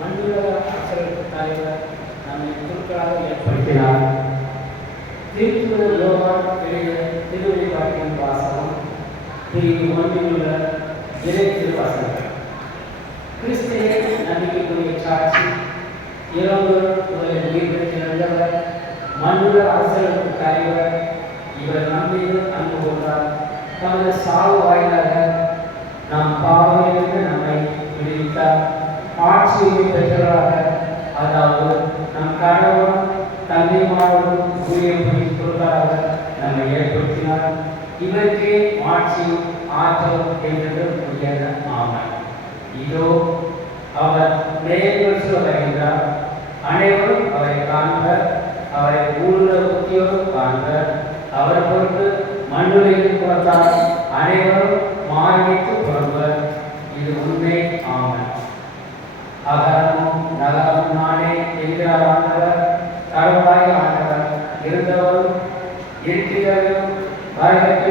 மண்ணுலக அரசர்களுக்கு தலைவர் நம்மை குழுக்களாக ஏற்படுத்தினார். திருத்துவ யோவான் எழுதிய திருவெளிப்பாட்டின் வாசகம் பிரிவு 1 உள்ள இறை திருவாசகங்கள். கிறிஸ்துவே நம்பிக்கைக்குரிய சாட்சி, இறந்து உலகில் உயிர் பெற்றிருந்தவர், மண்ணுலக அரசர்களுக்கு தலைவர். இவர் நம்மீது அன்பு கொண்டார். தமது சாவு வாயிலாக நாம் பாவத்திலிருந்து நம்மை விடுவித்தார். ஆட்சியை பெற்றவராக, அதாவது நம் கடவுளும் தந்தைமாரோடும் ஊழியர்களை பொருளாக நம்மை ஏற்படுத்தினார். இவருக்கே ஆட்சி ஆற்றல் என்பது உயர்ந்த ஆமாம். இதோ அவர் நேர்வரிசை வருகின்றார். அனைவரும் அவரை காண்பர், அவரை ஊழல புத்தியோடு காண்பர். அவர் பொறுத்து மண்ணுலகில் புறத்தால் அனைவரும் மாறித்து புறம்பர். இது உண்மை ஆமாம். அகரமும் நகரும் நானே என்கிறார் ஆண்டவர். கடவுளாய் ஆண்டவர் இருந்தவரும் இருக்கிறவரும் வரவேற்று